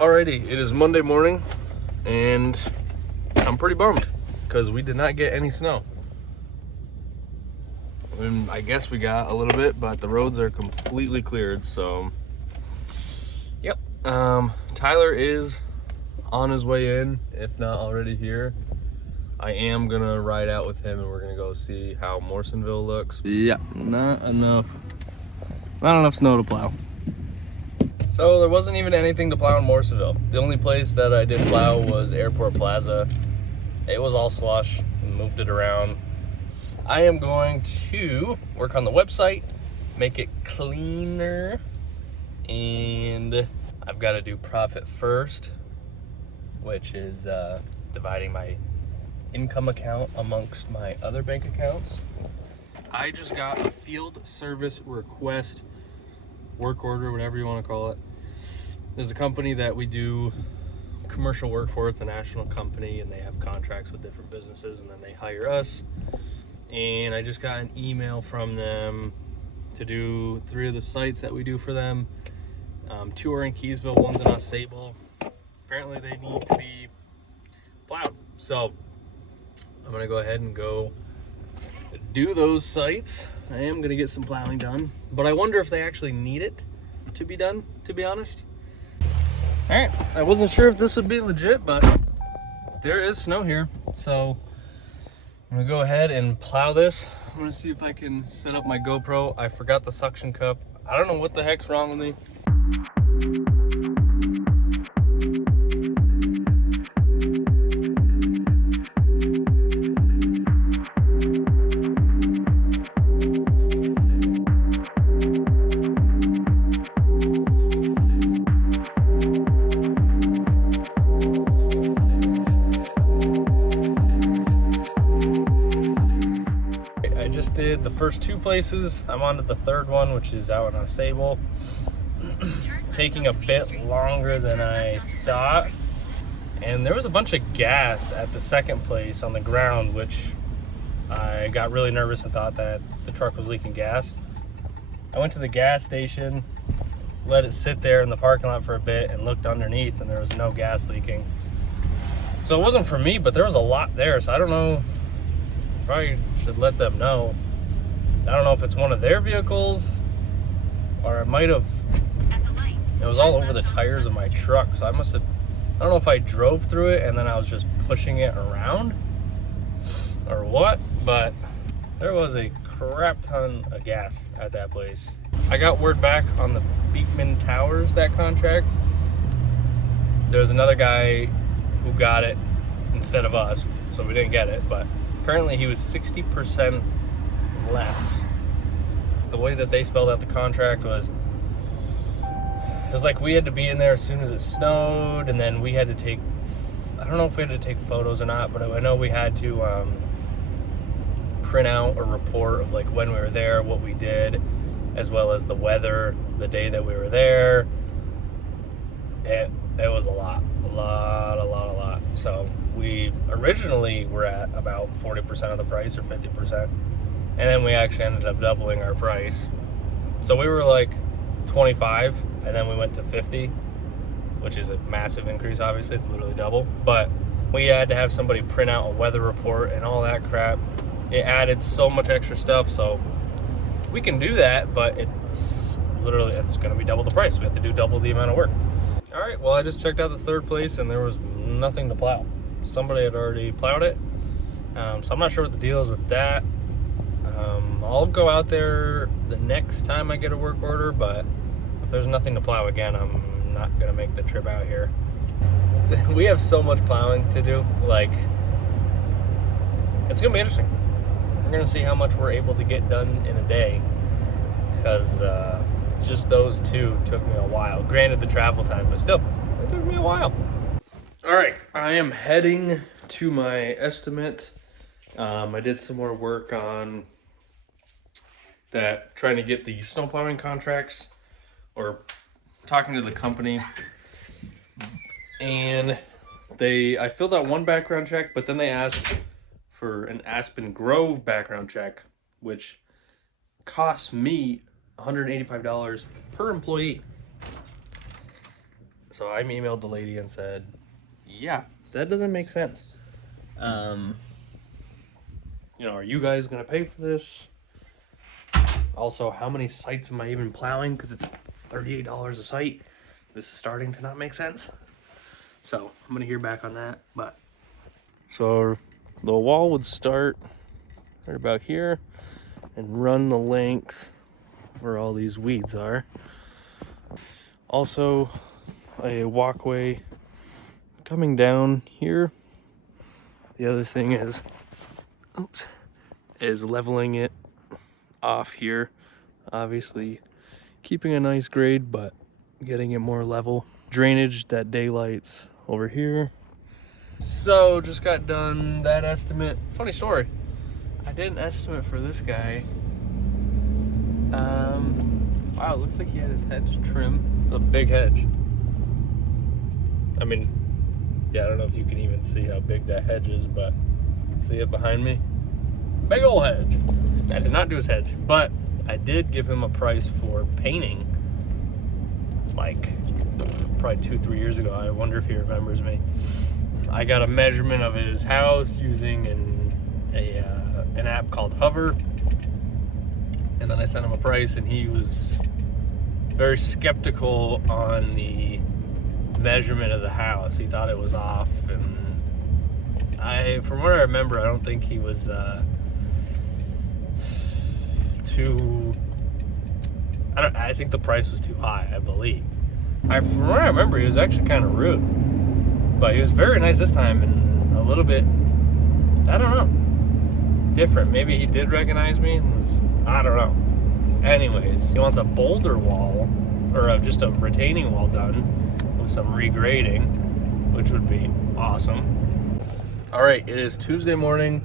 Alrighty, it is Monday morning, and I'm pretty bummed because we did not get any snow. And I guess we got a little bit, but the roads are completely cleared, so yep. Tyler is on his way in, if not already here. I am gonna ride out with him and we're gonna go see how Morrisonville looks. Yeah, not enough snow to plow. So there wasn't even anything to plow in Morrisonville. The only place that I did plow was Airport Plaza. It was all slush, moved it around. I am going to work on the website, make it cleaner, and I've got to do profit first, which is dividing my income account amongst my other bank accounts. I just got a field service request, work order, whatever you want to call it. There's a company that we do commercial work for. It's a national company and they have contracts with different businesses and then they hire us. And I just got an email from them to do 3 of the sites that we do for them. 2 are in Keysville, 1's in Osable. Apparently they need to be plowed. So I'm gonna go ahead and go do those sites. I am gonna get some plowing done, but I wonder if they actually need it to be done, to be honest. All right, I wasn't sure if this would be legit, but there is snow here. So I'm gonna go ahead and plow this. I'm gonna see if I can set up my GoPro. I forgot the suction cup. I don't know what the heck's wrong with me. Did the first 2 places. I'm on to the 3rd one, which is out in Osable. Taking a bit longer than I thought. And there was a bunch of gas at the 2nd place on the ground, which I got really nervous and thought that the truck was leaking gas. I went to the gas station, let it sit there in the parking lot for a bit, and looked underneath, and there was no gas leaking. So it wasn't for me, but there was a lot there, so I don't know. Probably should let them know. I don't know if it's one of their vehicles or it might have, it was all over the tires of my truck. So I must have, I don't know if I drove through it and then I was just pushing it around or what, but there was a crap ton of gas at that place. I got word back on the Beekman Towers, that contract. There was another guy who got it instead of us, so we didn't get it, but apparently he was 60% less. The way that they spelled out the contract was, it was like we had to be in there as soon as it snowed, and then we had to take, I don't know if we had to take photos or not, but I know we had to print out a report of like when we were there, what we did, as well as the weather, the day that we were there. It was a lot. So we originally were at about 40% of the price or 50%. And then we actually ended up doubling our price. So we were like 25 and then we went to 50, which is a massive increase. Obviously it's literally double, but we had to have somebody print out a weather report and all that crap. It added so much extra stuff. So we can do that, but it's literally, it's going to be double the price. We have to do double the amount of work. All right, well, I just checked out the 3rd place and there was nothing to plow. Somebody had already plowed it. So I'm not sure what the deal is with that. I'll go out there the next time I get a work order, but if there's nothing to plow again, I'm not gonna make the trip out here. We have so much plowing to do, like, it's gonna be interesting. We're gonna see how much we're able to get done in a day, because just those 2 took me a while. Granted the travel time, but still, it took me a while. All right, I am heading to my estimate. I did some more work on that, trying to get the snow plowing contracts, or talking to the company. And I filled out 1 background check, but then they asked for an Aspen Grove background check, which cost me $185 per employee. So I emailed the lady and said, yeah, that doesn't make sense. You know, are you guys gonna pay for this? Also, how many sites am I even plowing? Because it's $38 a site. This is starting to not make sense. So I'm gonna hear back on that. But so the wall would start right about here and run the length where all these weeds are. Also, a walkway coming down here. The other thing is, oops, is leveling it off here. Obviously keeping a nice grade, but getting it more level. Drainage that daylights over here. So just got done that estimate. Funny story, I did an estimate for this guy. Wow, it looks like he had his hedge trim. A big hedge. I mean, yeah, I don't know if you can even see how big that hedge is, but see it behind me? Big old hedge. I did not do his hedge, but I did give him a price for painting like probably 2-3 years ago. I wonder if he remembers me. I got a measurement of his house using an app called Hover, and then I sent him a price, and he was very skeptical on the measurement of the house. He thought it was off, and from what I remember, I don't think he was I think the price was too high, I believe. From what I remember, he was actually kind of rude, but he was very nice this time, and a little bit, I don't know, different. Maybe he did recognize me and was, I don't know. Anyways, he wants a boulder wall, or just a retaining wall done with some regrading, which would be awesome. All right, it is Tuesday morning.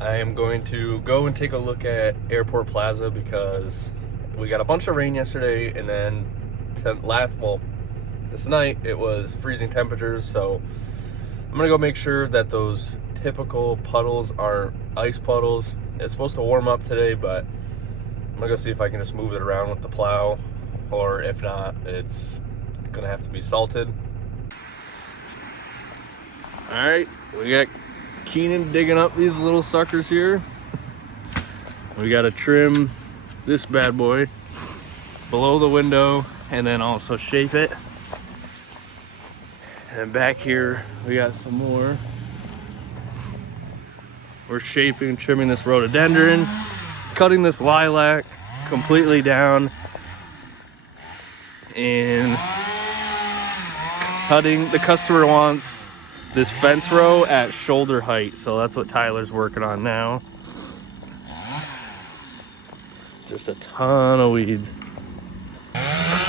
I am going to go and take a look at Airport Plaza because we got a bunch of rain yesterday, and then this night it was freezing temperatures, so I'm gonna go make sure that those typical puddles aren't ice puddles. It's supposed to warm up today, but I'm gonna go see if I can just move it around with the plow, or if not, it's gonna have to be salted. All right, we got Keenan digging up these little suckers here. We gotta trim this bad boy below the window and then also shape it. And back here we got some more. We're shaping, trimming this rhododendron, cutting this lilac completely down, and cutting. The customer wants this fence row at shoulder height, so that's what Tyler's working on now. Just a ton of weeds.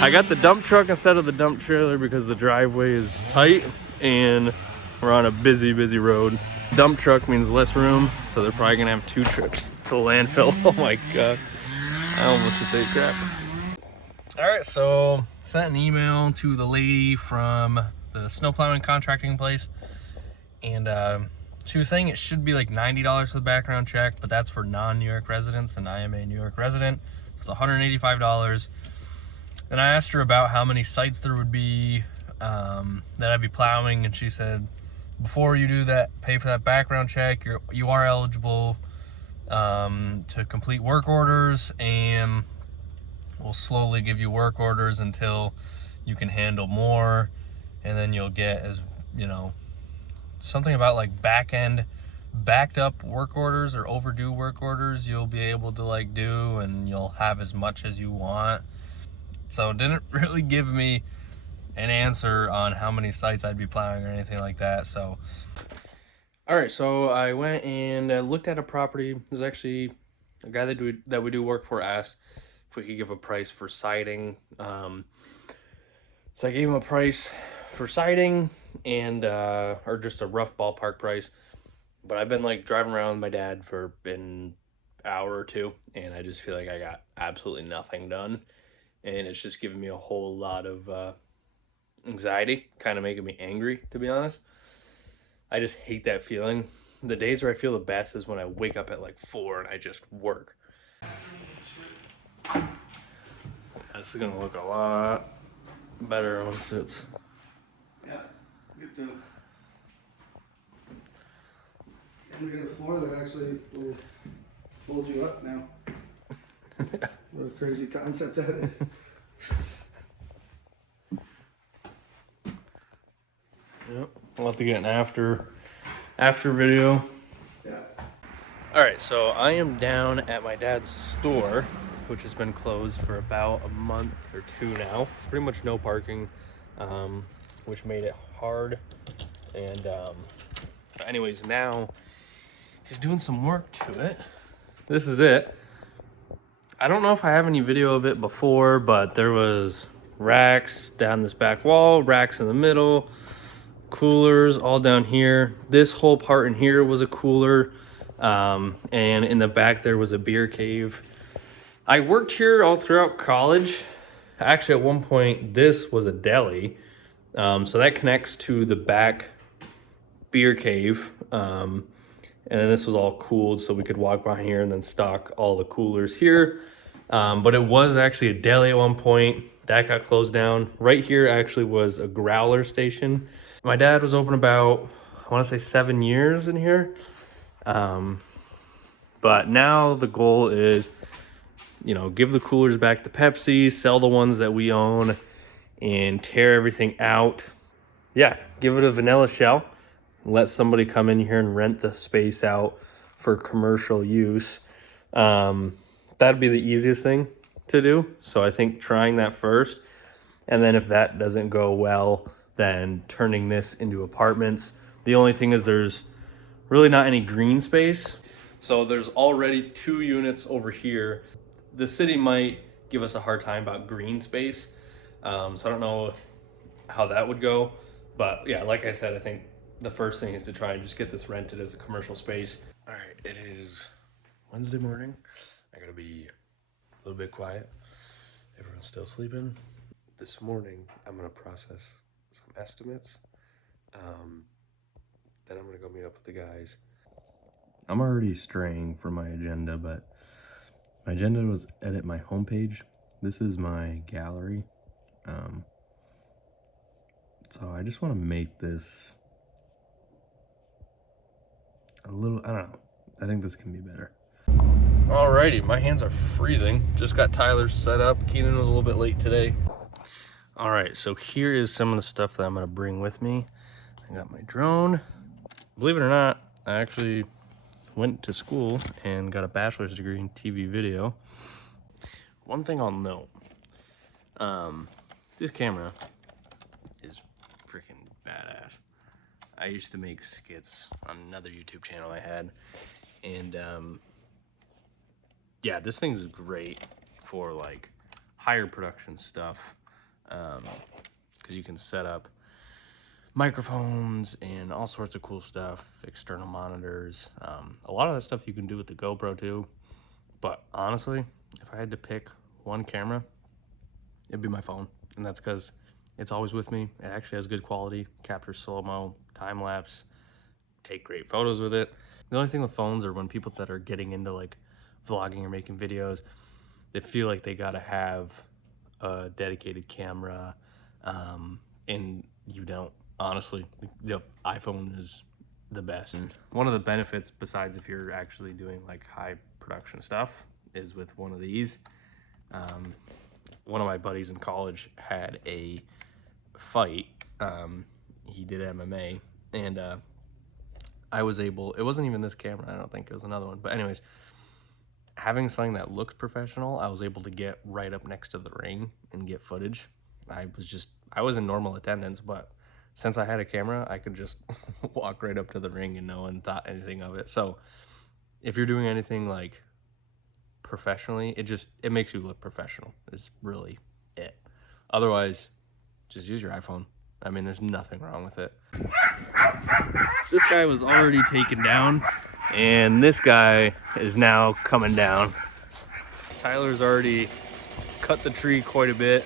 I got the dump truck instead of the dump trailer because the driveway is tight and we're on a busy road. Dump truck means less room, so they're probably gonna have 2 trips to the landfill. Oh my god, I almost just ate crap. All right, so sent an email to the lady from the snow plowing contracting place, and she was saying it should be like $90 for the background check, but that's for non-New York residents, and I am a New York resident. It's $185. And I asked her about how many sites there would be that I'd be plowing, and she said, before you do that, pay for that background check, you are eligible to complete work orders, and we'll slowly give you work orders until you can handle more, and then you'll get, as you know, something about like backed up work orders or overdue work orders you'll be able to like do, and you'll have as much as you want. So it didn't really give me an answer on how many sites I'd be plowing or anything like that. So all right, so I went and looked at a property. There's actually a guy that we do work for asked if we could give a price for siding. So I gave him a price for siding, and or just a rough ballpark price. But I've been like driving around with my dad for an hour or two, and I just feel like I got absolutely nothing done, and it's just giving me a whole lot of anxiety, kind of making me angry, to be honest. I just hate that feeling. The days where I feel the best is when I wake up at like 4 and I just work. This is gonna look a lot better once it's Get the, and we got a floor that actually will fold you up now. What a crazy concept that is. Yep. We'll have to get an after video. Yeah. All right, so I am down at my dad's store, which has been closed for about a month or two now. Pretty much no parking, which made it hard. And anyways, now he's doing some work to it. This is it. I don't know if I have any video of it before, but there was racks down this back wall, racks in the middle, coolers all down here. This whole part in here was a cooler, and in the back there was a beer cave. I worked here all throughout college. Actually, at one point, this was a deli. So that connects to the back beer cave. And then this was all cooled so we could walk behind here and then stock all the coolers here. But it was actually a deli at one point. That got closed down. Right here actually was a growler station. My dad was open about, I want to say 7 years in here. But now the goal is, you know, give the coolers back to Pepsi, sell the ones that we own, and tear everything out. Yeah, give it a vanilla shell. Let somebody come in here and rent the space out for commercial use. That'd be the easiest thing to do. So I think trying that first. And then if that doesn't go well, then turning this into apartments. The only thing is there's really not any green space. So there's already 2 units over here. The city might give us a hard time about green space. So I don't know how that would go. But yeah, like I said, I think the first thing is to try and just get this rented as a commercial space. All right, it is Wednesday morning. I gotta be a little bit quiet. Everyone's still sleeping. This morning, I'm gonna process some estimates. Then I'm gonna go meet up with the guys. I'm already straying from my agenda, but my agenda was edit my homepage. This is my gallery. So I just want to make this a little, I don't know. I think this can be better. Alrighty, my hands are freezing. Just got Tyler set up. Keenan was a little bit late today. Alright, so here is some of the stuff that I'm going to bring with me. I got my drone. Believe it or not, I actually went to school and got a bachelor's degree in TV video. One thing I'll note, this camera is freaking badass. I used to make skits on another YouTube channel I had, and yeah, this thing is great for like higher production stuff, because you can set up microphones and all sorts of cool stuff, external monitors. A lot of that stuff you can do with the GoPro too, but honestly, if I had to pick one camera, it'd be my phone, and that's because it's always with me. It actually has good quality, captures slow-mo, time-lapse, take great photos with it. The only thing with phones are when people that are getting into like vlogging or making videos, they feel like they gotta have a dedicated camera, and you don't. Honestly, the iPhone is the best. And one of the benefits, besides if you're actually doing like high production stuff, is with one of these. One of my buddies in college had a fight. He did MMA, and I was able, it wasn't even this camera, I don't think, it was another one, but anyways, having something that looks professional, I was able to get right up next to the ring and get footage. I was in normal attendance, but since I had a camera, I could just walk right up to the ring and no one thought anything of it. So if you're doing anything like professionally, it makes you look professional is really it. Otherwise, just use your iPhone. I mean, there's nothing wrong with it. This guy was already taken down, and this guy is now coming down. Tyler's already cut the tree quite a bit.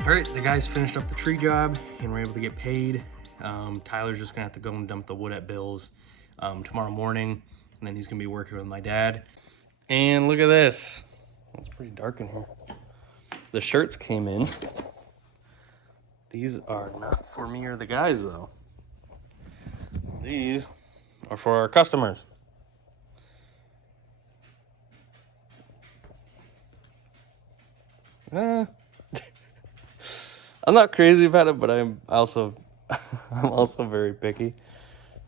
All right, the guys finished up the tree job and we're able to get paid. Tyler's just gonna have to go and dump the wood at Bill's tomorrow morning, and then he's gonna be working with my dad. And look at this. It's pretty dark in here. The shirts came in. These are not for me or the guys though. These are for our customers. I'm not crazy about it, but I'm also very picky.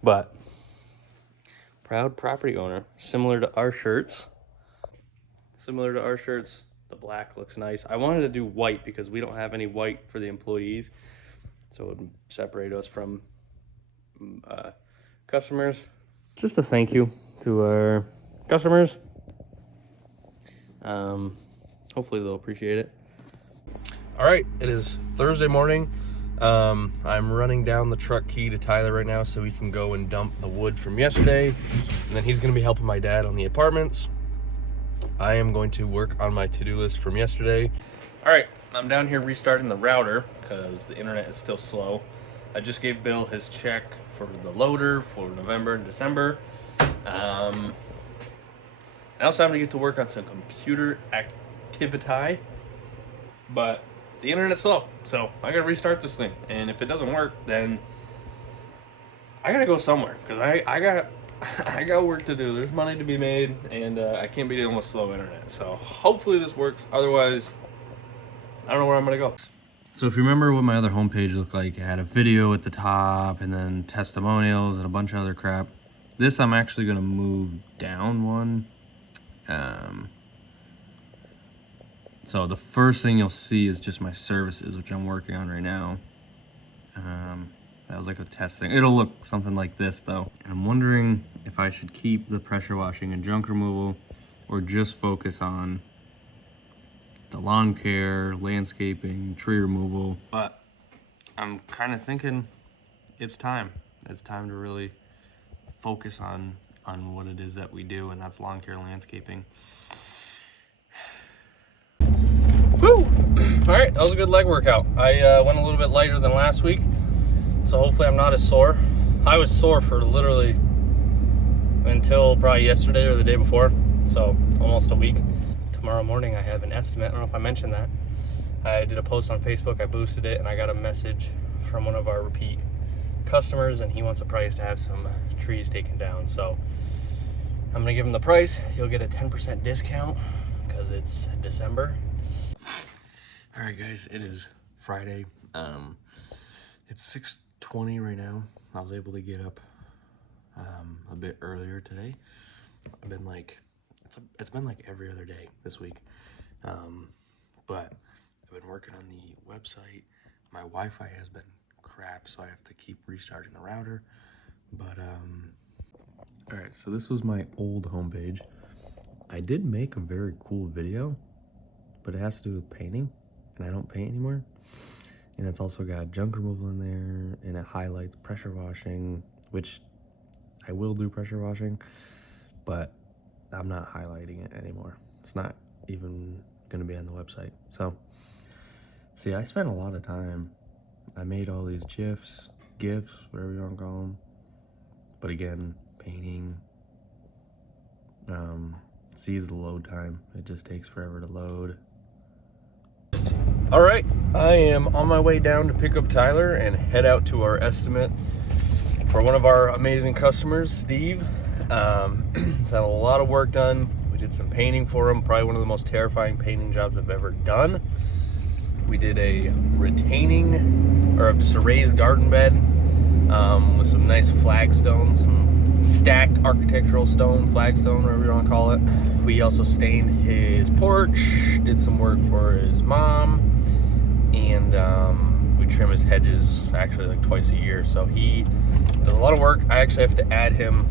But proud property owner, similar to our shirts. The black looks nice. I wanted to do white because we don't have any white for the employees, so it would separate us from customers. Just a thank you to our customers. Hopefully they'll appreciate it. All right, it is Thursday morning. I'm running down the truck key to Tyler right now so we can go and dump the wood from yesterday, and then he's gonna be helping my dad on the apartments. I am going to work on my to-do list from yesterday. All right, I'm down here restarting the router because the internet is still slow. I just gave Bill his check for the loader for November and December. Now it's time to get to work on some computer activity, but the internet's slow, so I gotta restart this thing. And if it doesn't work, then I gotta go somewhere because I got work to do. There's money to be made, and I can't be dealing with slow internet. So hopefully this works. Otherwise, I don't know where I'm gonna go. So if you remember what my other homepage looked like, it had a video at the top and then testimonials and a bunch of other crap. This I'm actually gonna move down one. So the first thing you'll see is just my services, which I'm working on right now. That was like a test thing. It'll look something like this though. I'm wondering if I should keep the pressure washing and junk removal or just focus on the lawn care, landscaping, tree removal. But I'm kind of thinking it's time. It's time to really focus on what it is that we do, and that's lawn care, landscaping. Woo! All right, that was a good leg workout. I went a little bit lighter than last week, so hopefully I'm not as sore. I was sore for literally until probably yesterday or the day before, so almost a week. Tomorrow morning I have an estimate. I don't know if I mentioned that. I did a post on Facebook, I boosted it, and I got a message from one of our repeat customers, and he wants a price to have some trees taken down. So I'm gonna give him the price. He'll get a 10% discount because it's December. All right, guys, it is Friday. It's 6:20 right now. I was able to get up a bit earlier today. I've been like, it's been like every other day this week. But I've been working on the website. My Wi-Fi has been crap, so I have to keep restarting the router. But all right, so this was my old homepage. I did make a very cool video, but it has to do with painting, and I don't paint anymore. And it's also got junk removal in there, and it highlights pressure washing, which I will do pressure washing, but I'm not highlighting it anymore. It's not even gonna be on the website. So, see, I spent a lot of time. I made all these GIFs, whatever you wanna call them. But again, painting, see the load time. It just takes forever to load. All right, I am on my way down to pick up Tyler and head out to our estimate for one of our amazing customers, Steve. He's had a lot of work done. We did some painting for him, probably one of the most terrifying painting jobs I've ever done. We did a retaining, or just a raised garden bed with some nice flagstones, some stacked architectural stone, flagstone, whatever you want to call it. We also stained his porch, did some work for his mom, and we trim his hedges actually like twice a year. So he does a lot of work. I actually have to add him.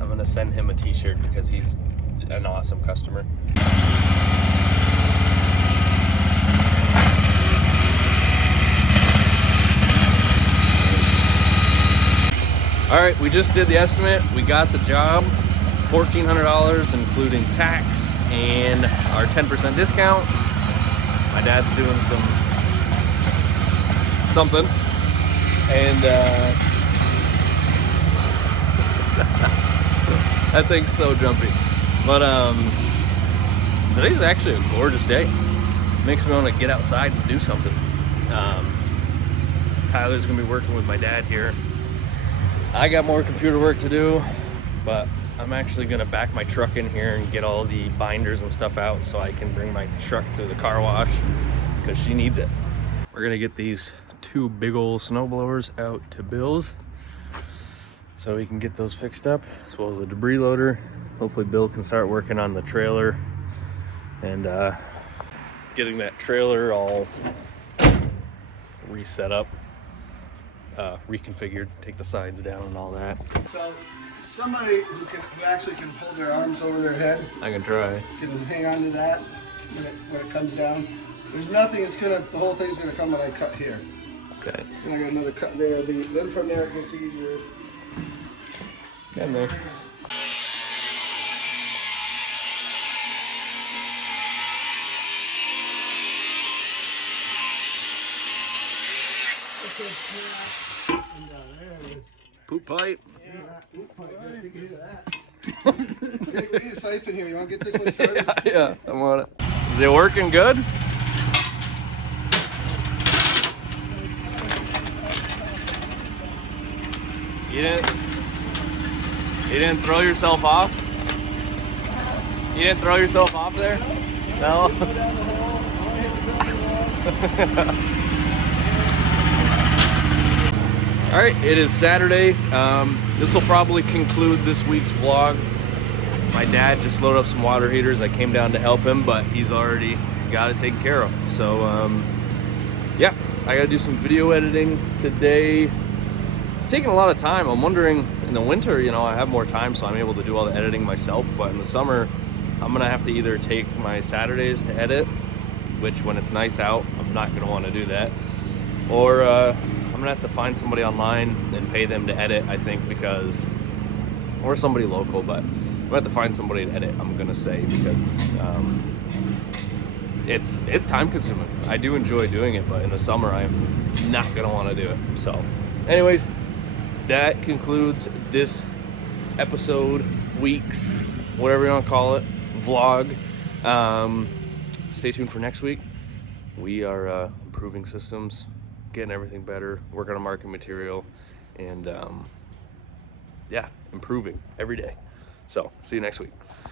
I'm gonna send him a t-shirt because he's an awesome customer. All right, we just did the estimate. We got the job, $1,400 including tax and our 10% discount. My dad's doing some something, and that thing's so jumpy. But today's actually a gorgeous day. Makes me want to get outside and do something. Tyler's gonna be working with my dad here. I got more computer work to do, but I'm actually gonna back my truck in here and get all the binders and stuff out so I can bring my truck to the car wash because she needs it. We're gonna get these 2 big old snow blowers out to Bill's so he can get those fixed up, as well as a debris loader. Hopefully Bill can start working on the trailer and getting that trailer all reset up, reconfigured, take the sides down and all that. So somebody who actually can hold their arms over their head. I can try. Can hang on to that when it comes down. There's nothing, the whole thing's gonna come when I cut here. Okay. And I got another cut there. Then from there it gets easier. Get in there. There it is. Poop pipe. Yeah, poop pipe. Gotta take a hit of that. Okay, we need a siphon here. You want to get this one started? Yeah, I'm on it. Is it working good? You didn't throw yourself off? You didn't throw yourself off there? No? All right, it is Saturday. This will probably conclude this week's vlog. My dad just loaded up some water heaters. I came down to help him, but he's already got it taken care of. So yeah, I gotta do some video editing today. It's taking a lot of time. I'm wondering, in the winter, you know, I have more time, so I'm able to do all the editing myself, but in the summer, I'm gonna have to either take my Saturdays to edit, which when it's nice out, I'm not gonna wanna do that, or I'm gonna have to find somebody online and pay them to edit, I think, because, or somebody local, but I'm gonna have to find somebody to edit, I'm gonna say, because it's time consuming. I do enjoy doing it, but in the summer, I'm not gonna wanna do it. So anyways, that concludes this episode, weeks, whatever you want to call it, vlog. Stay tuned for next week. We are improving systems, getting everything better, working on marketing material, and yeah, improving every day. So see you next week.